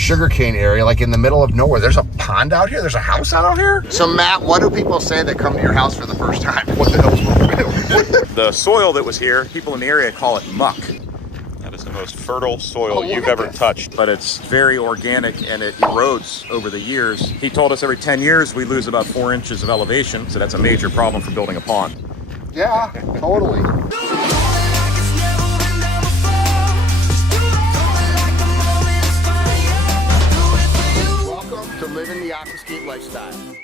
sugarcane area, like in the middle of nowhere. There's a pond out here. There's a house out here. So Matt, what do people say that come to your house for the first time? What the hell's The soil that was here, people in the area call it muck. That is the most fertile soil you've ever touched, but it's very organic and it erodes over the years. He told us every 10 years we lose about 4 inches of elevation, so that's a major problem for building a pond. Yeah, totally. Welcome to living the PondScape lifestyle.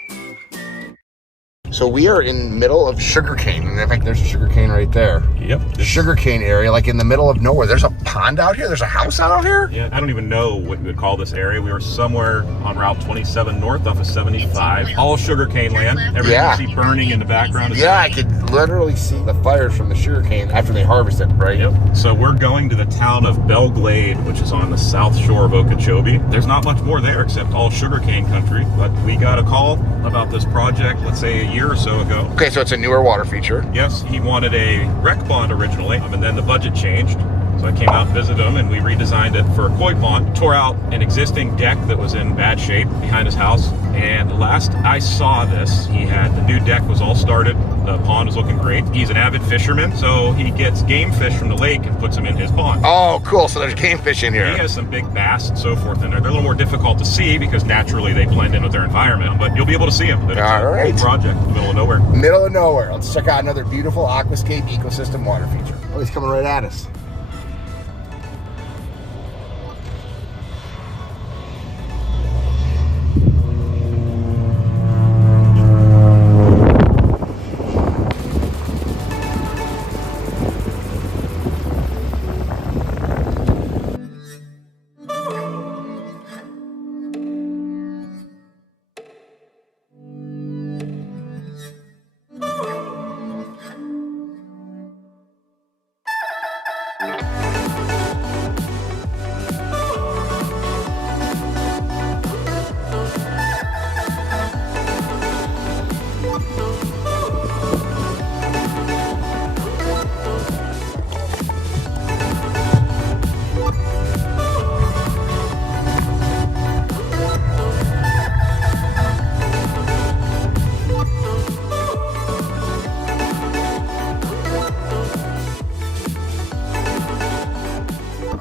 So we are in middle of sugarcane. In fact, there's a sugarcane right there. Yep. The sugarcane area, like in the middle of nowhere. There's a pond out here. There's a house out here. Yeah, I don't even know what we would call this area. We were somewhere on Route 27 north off of 75. All sugarcane land. Everything you see burning in the background. Yeah, I could literally see the fires from the sugarcane after they harvest it, right? Yep. So we're going to the town of Belle, Glade, which is on the south shore of Okeechobee. There's not much more there except all sugarcane country. But we got a call about this project, let's say a year or so ago. Okay, so it's a newer water feature. Yes, he wanted a rec pond originally, and then the budget changed. So I came out and visited him, and we redesigned it for a koi pond. Tore out an existing deck that was in bad shape behind his house. And last I saw this, the new deck was all started. The pond was looking great. He's an avid fisherman, so he gets game fish from the lake and puts them in his pond. Oh, cool. So there's game fish in here. He has some big bass and so forth in there. They're a little more difficult to see because naturally they blend in with their environment, but you'll be able to see them. But it's a cool project in the middle of nowhere. Middle of nowhere. Let's check out another beautiful PondScape ecosystem water feature. Oh, he's coming right at us.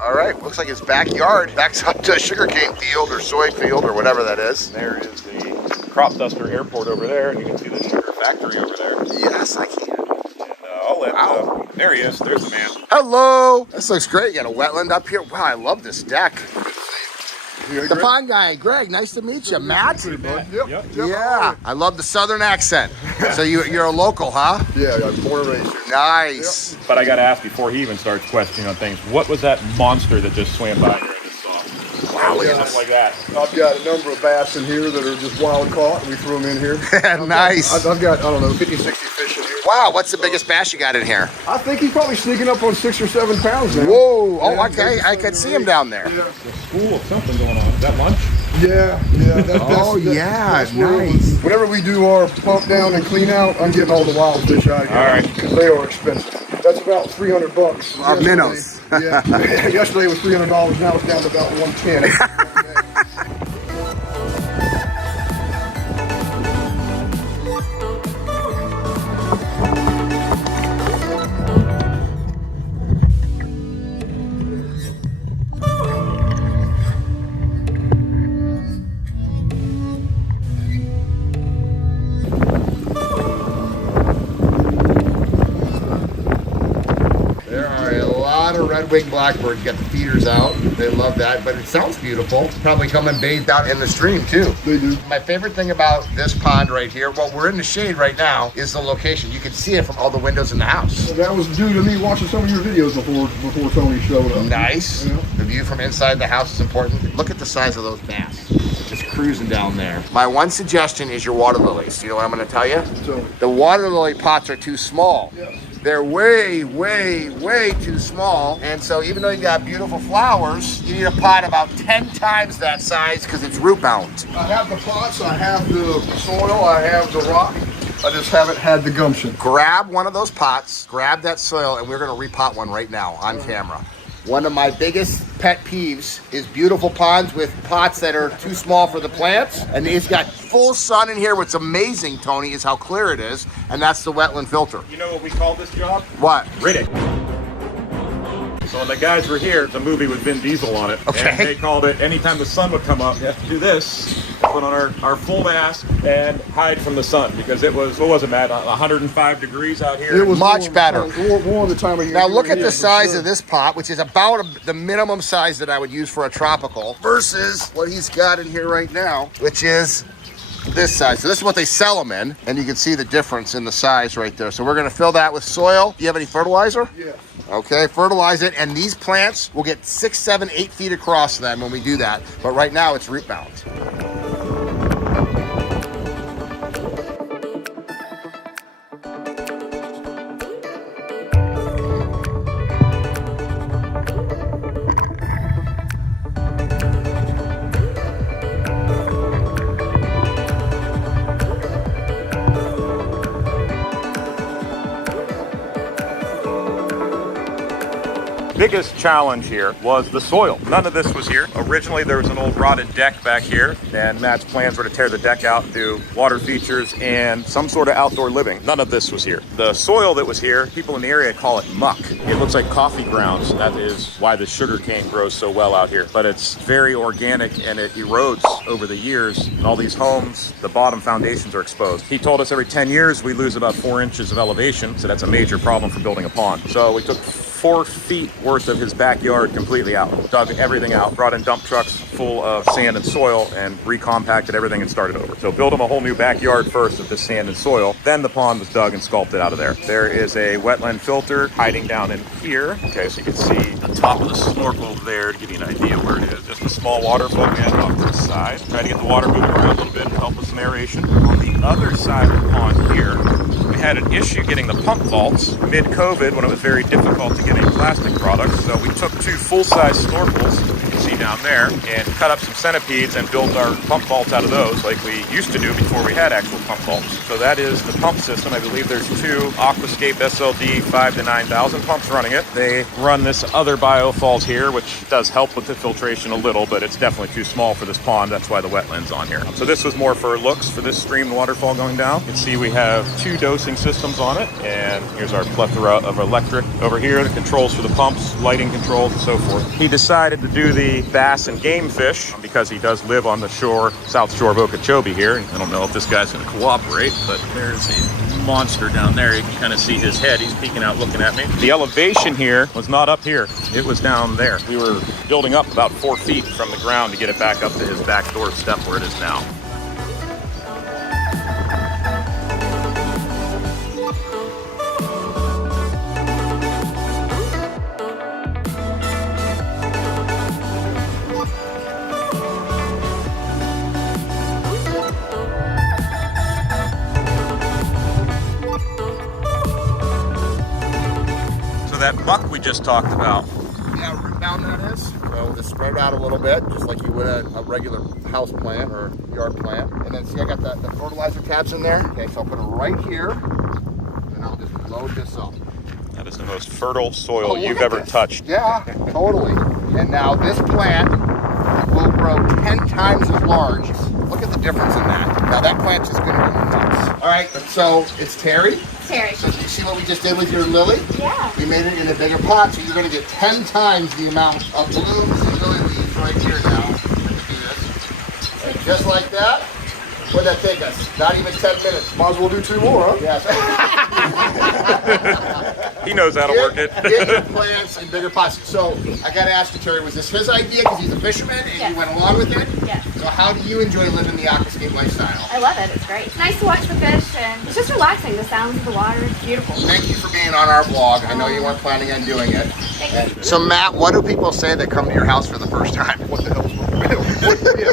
All right, looks like his backyard backs up to a sugarcane field or soy field or whatever that is. There is the crop duster airport over there, and you can see the sugar factory over there. Yes, I can. And I'll let, there he is, there's the man. Hello, this looks great. You got a wetland up here. Wow, I love this deck. The pond guy, Greg, nice to meet you. Matt? Yep. Yeah, I love the southern accent. So you're a local, huh? Yeah, I'm born and raised here. Nice. Yep. But I got to ask before he even starts questioning on things, what was that monster that just swam by here? Wow, look at something like that. I've got a number of bass in here that are just wild caught. We threw them in here. Nice. I've got, I don't know, 50, 60 fish in here. Wow, what's the biggest bass you got in here? I think he's probably sneaking up on 6 or 7 pounds now. Whoa, oh, okay. I can see him down there. Yeah. There's a school of something going on. Is that lunch? Yeah. That's nice. Whenever we do our pump down and clean out, I'm getting all the wild fish out of here. All right. Because they are expensive. That's about $300. Our minnows. Yeah. Yesterday it was $300. Now it's down to about $110. Red-winged blackbirds, got the feeders out. They love that, but it sounds beautiful. Probably come and bathe out in the stream too. They do. My favorite thing about this pond right here, well, we're in the shade right now, is the location. You can see it from all the windows in the house. That was due to me watching some of your videos before Tony showed up. Nice. Yeah. The view from inside the house is important. Look at the size of those bass. Just cruising down there. My one suggestion is your water lilies. You know what I'm going to tell you? The water lily pots are too small. Yes. They're way, way, way too small. And so even though you got beautiful flowers, you need a pot about 10 times that size because it's root bound. I have the pots, I have the soil, I have the rock. I just haven't had the gumption. Grab one of those pots, grab that soil, and we're going to repot one right now on camera. One of my biggest pet peeves is beautiful ponds with pots that are too small for the plants. And it's got full sun in here. What's amazing, Tony, is how clear it is. And that's the wetland filter. You know what we call this job? What? Riddick. So when the guys were here, the movie with Vin Diesel on it. Okay. And they called it, anytime the sun would come up, you have to do this. Put on our full mask and hide from the sun, because it was, what was it, Matt, 105 degrees out here? It was much better. Warm the time of year. Now look at the for size sure. of this pot, which is about the minimum size that I would use for a tropical, versus what he's got in here right now, which is this size. So this is what they sell them in, and you can see the difference in the size right there. So we're gonna fill that with soil. Do you have any fertilizer? Yeah. Okay, fertilize it, and these plants will get 6, 7, 8 feet across them when we do that. But right now it's root bound. Biggest challenge here was the soil. None of this was here. Originally, there was an old rotted deck back here, and Matt's plans were to tear the deck out and do water features and some sort of outdoor living. None of this was here. The soil that was here, people in the area call it muck. It looks like coffee grounds. That is why the sugar cane grows so well out here. But it's very organic, and it erodes over the years. And all these homes, the bottom foundations are exposed. He told us every 10 years we lose about 4 inches of elevation, so that's a major problem for building a pond. So we took 4 feet worth of his backyard completely out, dug everything out, brought in dump trucks full of sand and soil, and recompacted everything and started over. So built him a whole new backyard first of this sand and soil. Then the pond was dug and sculpted out of there. There is a wetland filter hiding down in here. Okay, so you can see the top of the snorkel there to give you an idea where it is. Just a small water flow in off to the side. Try to get the water moving around a little bit and help with some aeration. On the other side of the pond here, we had an issue getting the pump vaults mid-COVID when it was very difficult to get any plastic products. So we took 2 full-size snorkels, you can see down there, and cut up some centipedes and built our pump vaults out of those like we used to do before we had actual pump vaults. So that is the pump system. I believe there's 2 Aquascape SLD 5 to 9,000 pumps running it. They run this other biofalls here, which does help with the filtration a little, but it's definitely too small for this pond. That's why the wetland's on here. So this was more for looks for this stream waterfall going down. You can see we have 2 dosing systems on it, and here's our plethora of electric over here, the controls for the pumps, lighting controls, and so forth. He decided to do the bass and game fish because he does live on the shore, south shore of Okeechobee here. I don't know if this guy's going to cooperate, but there's a monster down there. You can kind of see his head. He's peeking out looking at me. The elevation here was not up here. It was down there. We were building up about 4 feet from the ground to get it back up to his back door step where it is now. That muck we just talked about. Yeah, root bound that is. So just spread it out a little bit, just like you would a regular house plant or yard plant. And then see I got the fertilizer tabs in there. Okay, so I'll put it right here, and I'll just load this up. That is the most fertile soil Oh, you've ever touched. Yeah, totally. And now this plant will grow 10 times as large. Look at the difference in that. Now that plant is going to be nuts. All right, so it's Terry. Terry. So you see what we just did with your lily? Yeah. We made it in a bigger pot, so you're going to get 10 times the amount of blooms and lily leaves right here now. Do this. And just like that. What'd that take us? Not even 10 minutes. Might as well do 2 more, huh? Yes. He knows how to work it. Get your plants in bigger pots. So I got to ask you, Terry, was this his idea because he's a fisherman and Yes. you went along with it? Yes. So how do you enjoy living the aquascape lifestyle? I love it. It's great. It's nice to watch the fish, and it's just relaxing. The sounds of the water is beautiful. Thank you for being on our vlog. I know you weren't planning on doing it. Thank you. So Matt, what do people say that come to your house for the first time? What the hell's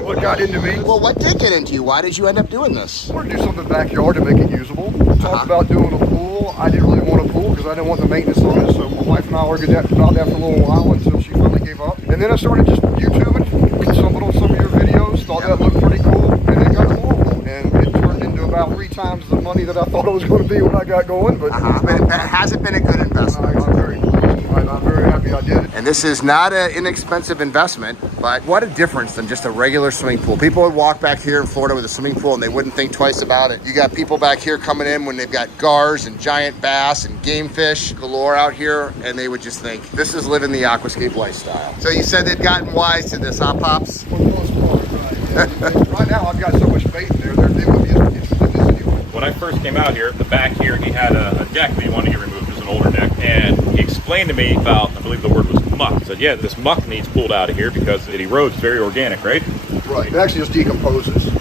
what got into me? Well, what did get into you? Why did you end up doing this? I wanted to do something in the backyard to make it usable. Talked about doing a pool. I didn't really want a pool because I didn't want the maintenance on it. So my wife and I argued about that for a little while until she finally gave up. And then I started just YouTubing, stumbled on some of your videos, thought that looked pretty cool, and then got involved. And it turned into about 3 times the money that I thought it was going to be when I got going. But Has it been a good investment? I'm very pleased. I'm very happy I did it. And And this is not an inexpensive investment, but what a difference than just a regular swimming pool. People would walk back here in Florida with a swimming pool and they wouldn't think twice about it. You got people back here coming in when they've got gars and giant bass and game fish galore out here, and they would just think, this is living the aquascape lifestyle. So you said they've gotten wise to this, huh, Pops? For the most part, right. Yeah. Right now, I've got so much bait in there, they would be interested in this anyway. When I first came out here, the back here, he had a deck that he wanted to get removed. It was an older deck. And he explained to me about, I believe the word was muck. He said, yeah, this muck needs pulled out of here because it erodes. Very organic, right? Right, it actually just decomposes.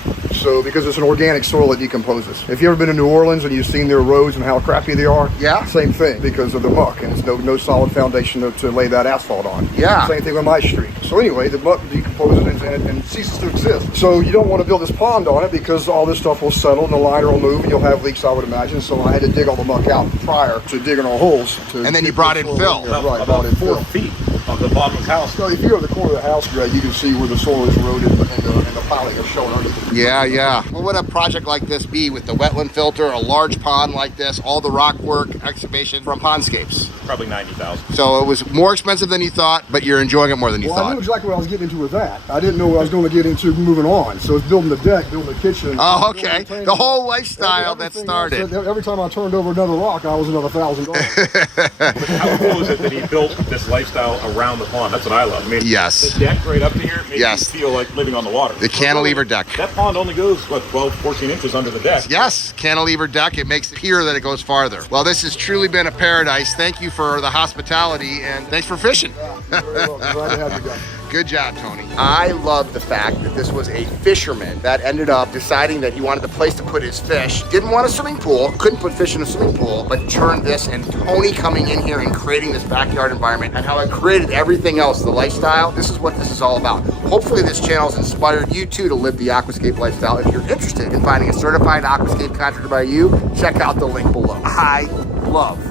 So, because it's an organic soil, it decomposes. If you've ever been to New Orleans and you've seen their roads and how crappy they are, yeah, same thing because of the muck, and there's no solid foundation to lay that asphalt on. Yeah. Same thing with my street. So anyway, the muck decomposes and ceases to exist. So you don't want to build this pond on it because all this stuff will settle and the liner will move and you'll have leaks, I would imagine. So I had to dig all the muck out prior to digging our holes. And then you brought in fill. Right, about 4 feet of the bottom of the house. So if you're at the corner of the house, Greg, you can see where the soil is eroded and the piling is showing underneath. Yeah, yeah. What would a project like this be with the wetland filter, a large pond like this, all the rock work, excavation from Pondscapes? Probably 90,000. So it was more expensive than you thought, but you're enjoying it more than you Well, I thought. knew exactly what I was getting into with that. I didn't know what I was going to get into moving on. So it's building the deck, building the kitchen. Oh, okay. The whole lifestyle that started. Every time I turned over another rock, I was another $1,000. How cool is it that he built this lifestyle around the pond? That's what I love. I mean, Yes. the deck right up to here makes Yes. you feel like living on the water. The cantilever deck. That pond only goes, what, 12, 14 inches under the deck. Yes, cantilever deck. It makes it appear that it goes farther. Well, this has truly been a paradise. Thank you for the hospitality and thanks for fishing. You're very welcome. Glad to have you guys. Good job, Tony. I love the fact that this was a fisherman that ended up deciding that he wanted a place to put his fish. Didn't want a swimming pool, couldn't put fish in a swimming pool, but turned this, and Tony coming in here and creating this backyard environment and how it created everything else, the lifestyle. This is what this is all about. Hopefully this channel has inspired you too to live the aquascape lifestyle. If you're interested in finding a certified aquascape contractor by you, check out the link below. I love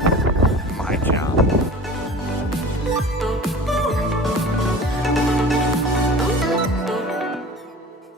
my job.